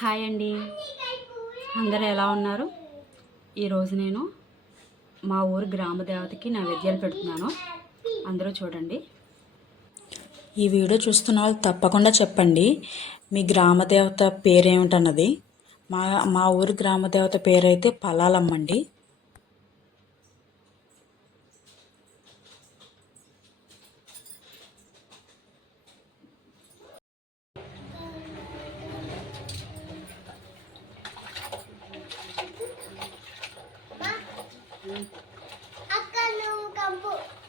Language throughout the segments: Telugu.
హాయ్ అండి, అందరూ ఎలా ఉన్నారు? ఈరోజు నేను మా ఊరు గ్రామ దేవతకి నైవేద్యాలు పెడుతున్నాను. అందరూ చూడండి. ఈ వీడియో చూస్తున్న వాళ్ళు తప్పకుండా చెప్పండి మీ గ్రామ దేవత పేరేమిటన్నది. మా ఊరి గ్రామ దేవత పేరైతే పలాలమ్మండి.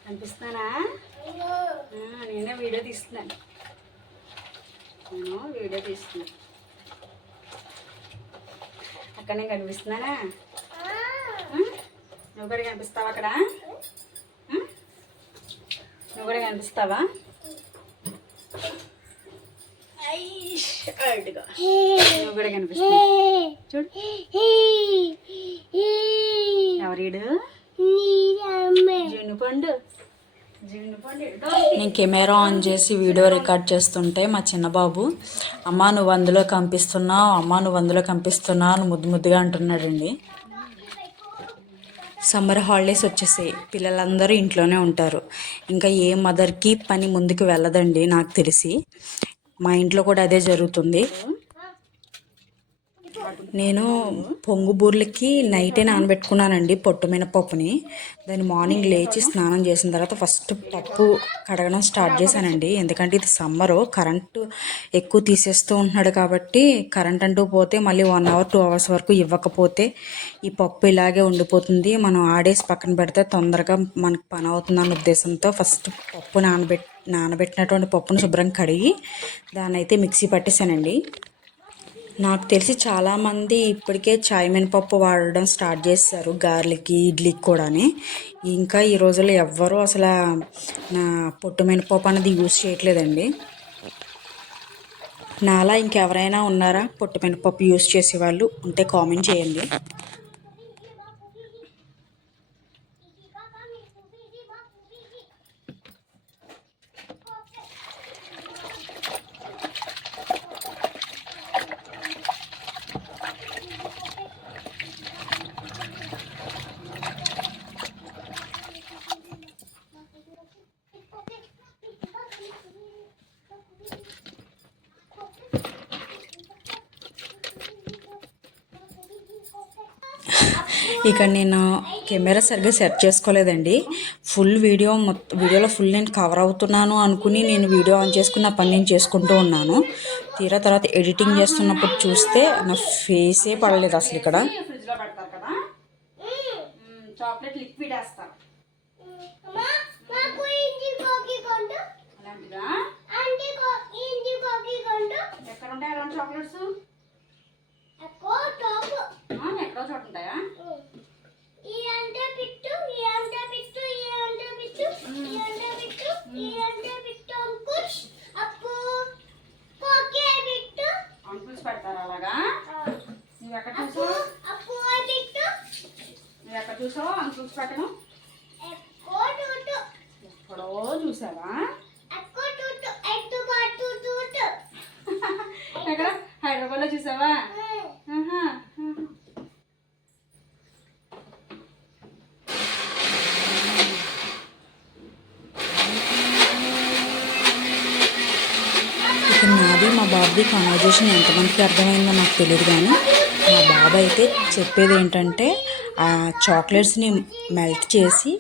కనిపిస్తున్నానా? నేనే వీడియో తీస్తున్నాను. అక్కడ నేను కనిపిస్తున్నానా? నువ్వు కూడా కనిపిస్తావా? అక్కడ నువ్వు కూడా కనిపిస్తావా? నువ్వు కూడా కనిపిస్తావు. చూడు, ఎవరీడు? జున్నుపండు. నేను కెమెరా ఆన్ చేసి వీడియో రికార్డ్ చేస్తుంటే మా చిన్నబాబు అమ్మ నువ్వు అందులో కంపిస్తున్నావు అని ముద్దు ముద్దుగా అంటున్నాడండి. సమ్మర్ హాలిడేస్ వచ్చేసాయి, పిల్లలందరూ ఇంట్లోనే ఉంటారు. ఇంకా ఏ మదర్కి పని ముందుకు వెళ్ళదండి నాకు తెలిసి. మా ఇంట్లో కూడా అదే జరుగుతుంది. నేను పొంగు బూర్లకి నైటే నానబెట్టుకున్నానండి పొట్టు మినపప్పుని. దాన్ని మార్నింగ్ లేచి స్నానం చేసిన తర్వాత ఫస్ట్ పప్పు కడగడం స్టార్ట్ చేశానండి. ఎందుకంటే ఇది సమ్మరు, కరెంటు ఎక్కువ తీసేస్తూ ఉంటున్నాడు కాబట్టి కరెంట్ అంటూ పోతే మళ్ళీ 1 అవర్ 2 అవర్స్ వరకు ఇవ్వకపోతే ఈ పప్పు ఇలాగే ఉండిపోతుంది. మనం ఆడేసి పక్కన పెడితే తొందరగా మనకు పని అవుతుందన్న ఉద్దేశంతో ఫస్ట్ పప్పు నానబెట్టినటువంటి పప్పును శుభ్రంగా కడిగి దాన్ని అయితే మిక్సీ పట్టేశానండి. నాకు తెలిసి చాలామంది ఇప్పటికే చాయ్ మినపప్పు వాడడం స్టార్ట్ చేస్తారు గారెలకి, ఇడ్లీకి కూడా. ఇంకా ఈ రోజుల్లో ఎవ్వరూ అసలు నా పొట్టు మినపప్పు అనేది యూజ్ చేయట్లేదండి. నాలా ఇంకెవరైనా ఉన్నారా పొట్టు మినపప్పు యూజ్ చేసేవాళ్ళు? ఉంటే కామెంట్ చేయండి. ఇక్కడ నేను కెమెరా సరిగ్గా సెట్ చేసుకోలేదండి. వీడియోలో ఫుల్ నేను కవర్ అవుతున్నాను అనుకుని నేను వీడియో ఆన్ చేసుకుని నా పని నేను చేసుకుంటూ ఉన్నాను. తీరా తర్వాత ఎడిటింగ్ చేస్తున్నప్పుడు చూస్తే నా ఫేసే పడలేదు అసలు. ఇక్కడ చాక్లెట్ లిక్విడ్ వేస్తారు. ఎక్కడ ఉంటాయి అలాంటి చాక్లెట్స్? ఎక్కడో చోట ఉంటాయా? అంకుల్స్ పెడతారు అలాగా? నువ్వెక్కడ చూసావు అంకుల్స్ పెట్టడం? ఎక్కడో చూసావా? ఎక్కడ? హైదరాబాద్లో చూసావా? ఇక్కడ నాది మా బాబుది కాన్వర్జేషన్ ఎంతమందికి అర్థమైందో నాకు తెలియదు, కానీ మా బాబు అయితే చెప్పేది ఏంటంటే ఆ చాక్లెట్స్ని మెల్ట్ చేసి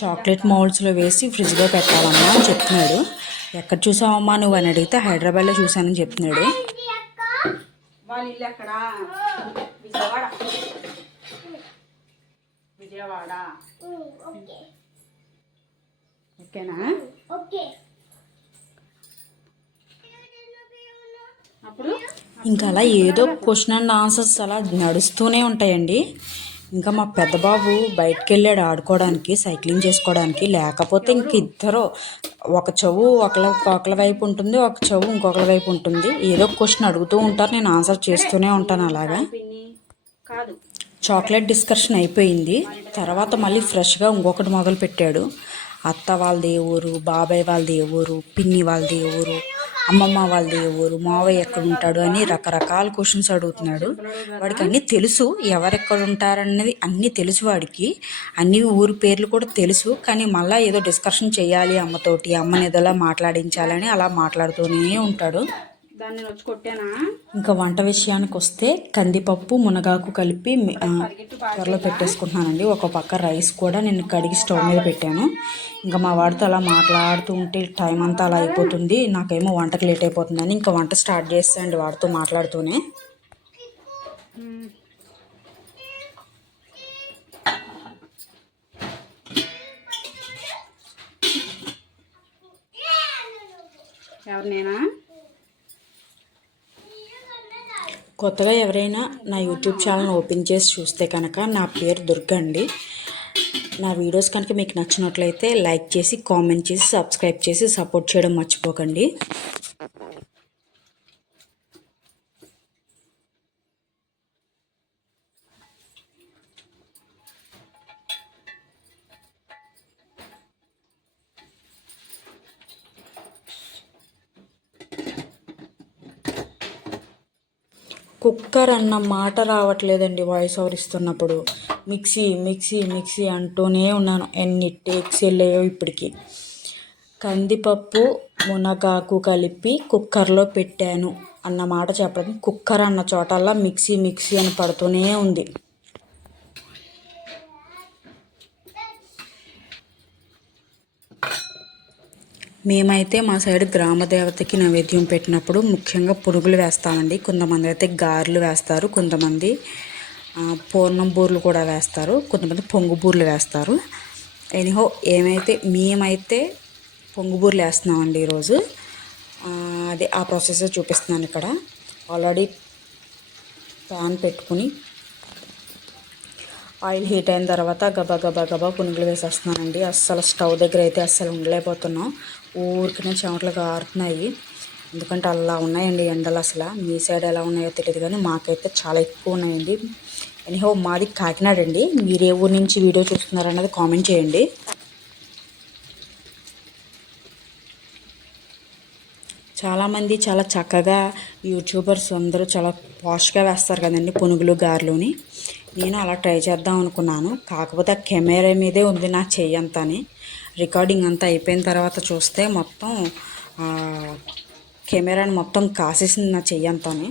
చాక్లెట్ మౌల్డ్స్లో వేసి ఫ్రిడ్జ్లో పెట్టాలమ్మా అని చెప్తున్నాడు. ఎక్కడ చూసావమ్మా నువ్వు అని అడిగితే హైదరాబాద్లో చూసానని చెప్తున్నాడు. వాళ్ళ ఇల్లు ఎక్కడ? విజయవాడ. ఓకేనా? ఇంకా అలా ఏదో క్వశ్చన్ అండ్ ఆన్సర్స్ అలా నడుస్తూనే ఉంటాయండి. ఇంకా మా పెద్ద బాబు బయటకు వెళ్ళాడు ఆడుకోవడానికి, సైక్లింగ్ చేసుకోవడానికి. లేకపోతే ఇంక ఇద్దరు ఒక చెవు ఒకళ్ళ వైపు ఉంటుంది, ఒక చెవు ఇంకొకరి వైపు ఉంటుంది. ఏదో క్వశ్చన్ అడుగుతూ ఉంటారు, నేను ఆన్సర్ చేస్తూనే ఉంటాను. అలాగా చాక్లెట్ డిస్కషన్ అయిపోయింది. తర్వాత మళ్ళీ ఫ్రెష్గా ఇంకొకటి మొదలు పెట్టాడు. అత్త వాళ్ళది ఏ ఊరు, బాబాయ్ వాళ్ళది ఏ ఊరు, పిన్ని వాళ్ళది ఏ ఊరు, అమ్మమ్మ వాళ్ళది ఏ ఊరు, మావయ్య ఎక్కడ ఉంటాడు అని రకరకాల క్వశ్చన్స్ అడుగుతున్నాడు. వాడికి అన్నీ తెలుసు, ఎవరెక్కడ ఉంటారన్నది అన్నీ తెలుసు వాడికి, అన్ని ఊరి పేర్లు కూడా తెలుసు. కానీ మళ్ళీ ఏదో డిస్కషన్ చేయాలి అమ్మతోటి, అమ్మని ఏదోలా మాట్లాడించాలని అలా మాట్లాడుతూనే ఉంటాడు. దాన్ని నేను వచ్చి కొట్టానా? ఇంకా వంట విషయానికి వస్తే కందిపప్పు మునగాకు కలిపి త్వరలో పెట్టేసుకుంటున్నానండి. ఒక పక్క రైస్ కూడా నేను కడిగి స్టవ్ మీద పెట్టాను. ఇంకా మా వాడితో అలా మాట్లాడుతూ ఉంటే టైం అంతా అలా అయిపోతుంది, నాకేమో వంటకి లేట్ అయిపోతుందని ఇంకా వంట స్టార్ట్ చేస్తానండి వాడితో మాట్లాడుతూనే. ఎవరు నేనా? కొత్తగా ఎవరైనా నా యూట్యూబ్ ఛానల్ ఓపెన్ చేసి చూస్తే కనుక నా పేరు దుర్గా అండి. నా వీడియోస్ కనుక మీకు నచ్చినట్లయితే లైక్ చేసి, కామెంట్ చేసి, సబ్స్క్రైబ్ చేసి సపోర్ట్ చేయడం మర్చిపోకండి. కుక్కర్ అన్న మాట రావట్లేదండి వాయిస్ ఓవర్ ఇస్తున్నప్పుడు. మిక్సీ మిక్సీ మిక్సీ అంటూనే ఉన్నాను. ఎన్ని టేక్స్ వెళ్ళాయో ఇప్పటికి. కందిపప్పు మునగాకు కలిపి కుక్కర్లో పెట్టాను అన్న మాట చెప్పడం, కుక్కర్ అన్న చోటల్లా మిక్సీ మిక్సీ అని పడుతూనే ఉంది. మేమైతే మా సైడ్ గ్రామదేవతకి నైవేద్యం పెట్టినప్పుడు ముఖ్యంగా పునుగులు వేస్తామండి. కొంతమంది అయితే గారెలు వేస్తారు, కొంతమంది పూర్ణం బూరెలు కూడా వేస్తారు, కొంతమంది పొంగు బూరెలు వేస్తారు. ఎనీహో మేమైతే పొంగు బూరెలు వేస్తున్నామండి ఈరోజు. అది ఆ ప్రాసెస్ చూపిస్తున్నాను ఇక్కడ. ఆల్రెడీ ప్యాన్ పెట్టుకుని ఆయిల్ హీట్ అయిన తర్వాత గబా గబా గబా పునుగులు వేసేస్తున్నానండి. అస్సలు స్టవ్ దగ్గర అయితే అస్సలు ఉండలేకపోతున్నాం. ఊరికనే చెమటలు కారుతున్నాయి, ఎందుకంటే అలా ఉన్నాయండి ఎండలు. అసలు మీ సైడ్ ఎలా ఉన్నాయో తెలియదు, కానీ మాకైతే చాలా ఎక్కువ ఉన్నాయండి. ఎనీహో మాది కాకినాడ అండి. మీరు ఏ ఊరు నుంచి వీడియో చూస్తున్నారన్నది కామెంట్ చేయండి. చాలామంది చాలా చక్కగా యూట్యూబర్స్ అందరూ చాలా పాష్గా వేస్తారు కదండి పునుగులు గారెలుని. నేను అలా ట్రై చేద్దాం అనుకున్నాను, కాకపోతే ఆ కెమెరా మీదే ఉంది నా చెయ్యి అంతాని. రికార్డింగ్ అంతా అయిపోయిన తర్వాత చూస్తే మొత్తం కెమెరాని మొత్తం కాసేసింది నా చెయ్యి అంతాని.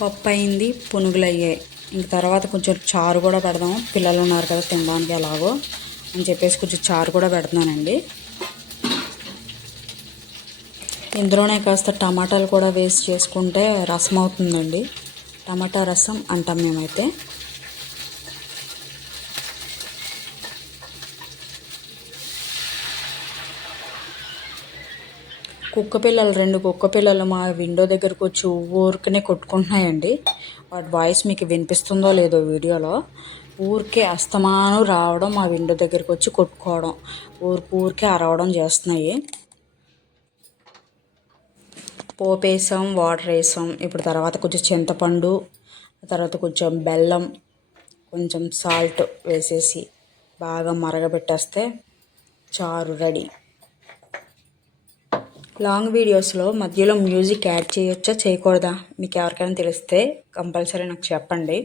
పప్పు అయింది, పునుగులు అయ్యాయి. ఇంక తర్వాత కొంచెం చారు కూడా పెడదాం, పిల్లలు ఉన్నారు కదా తినడానికి ఎలాగో అని చెప్పేసి కొంచెం చారు కూడా పెడుతున్నానండి. ఇందులోనే కాస్త టమాటాలు కూడా వేస్ట్ చేసుకుంటే రసం అవుతుందండి. టమాటా రసం అంటాం మేమైతే. రెండు కుక్క పిల్లలు మా విండో దగ్గరకు వచ్చి ఊరికనే కొట్టుకుంటున్నాయండి. వాటి వాయిస్ మీకు వినిపిస్తుందో లేదో వీడియోలో. ఊరికే అస్తమానం రావడం, మా విండో దగ్గరకు వచ్చి కొట్టుకోవడం, ఊరికే అరవడం చేస్తున్నాయి. పోపు వేసాం, వాటర్ వేసాం. ఇప్పుడు తర్వాత కొంచెం చింతపండు, తర్వాత కొంచెం బెల్లం, కొంచెం సాల్ట్ వేసేసి బాగా మరగబెట్టేస్తే చారు రెడీ. లాంగ్ వీడియోస్లో మధ్యలో మ్యూజిక్ యాడ్ చేయొచ్చా చేయకూడదా మీకు ఎవరికైనా తెలిస్తే కంపల్సరీ నాకు చెప్పండి.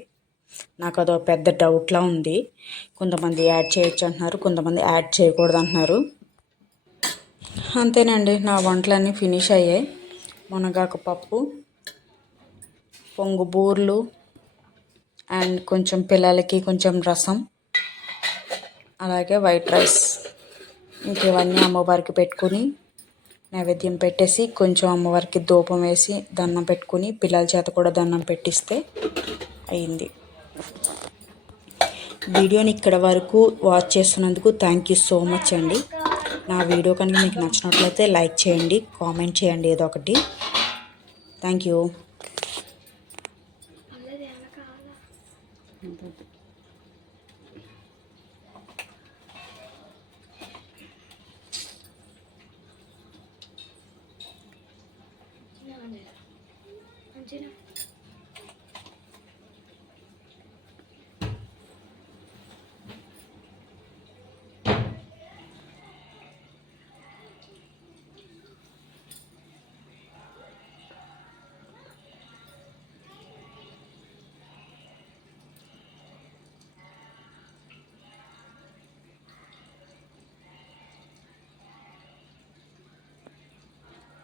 నాకు అదో పెద్ద డౌట్లా ఉంది. కొంతమంది యాడ్ చేయొచ్చు అంటున్నారు, కొంతమంది యాడ్ చేయకూడదు అంటున్నారు. అంతేనండి, నా వంటలన్నీ ఫినిష్ అయ్యాయి. మునగాకు పప్పు, పొంగు బూర్లు, అండ్ కొంచెం పిల్లలకి కొంచెం రసం, అలాగే వైట్ రైస్. ఇంక ఇవన్నీ అమ్మవారికి పెట్టుకుని నైవేద్యం పెట్టేసి కొంచెం అమ్మవారికి ధూపం వేసి దండం పెట్టుకుని పిల్లల చేత కూడా దండం పెట్టిస్తే అయింది. వీడియోని ఇక్కడ వరకు వాచ్ చేస్తున్నందుకు థ్యాంక్ యూ సో మచ్ అండి. నా వీడియో కనుక మీకు నచ్చినట్లయితే లైక్ చేయండి, కామెంట్ చేయండి ఏదో ఒకటి. Thank you. మంచిగా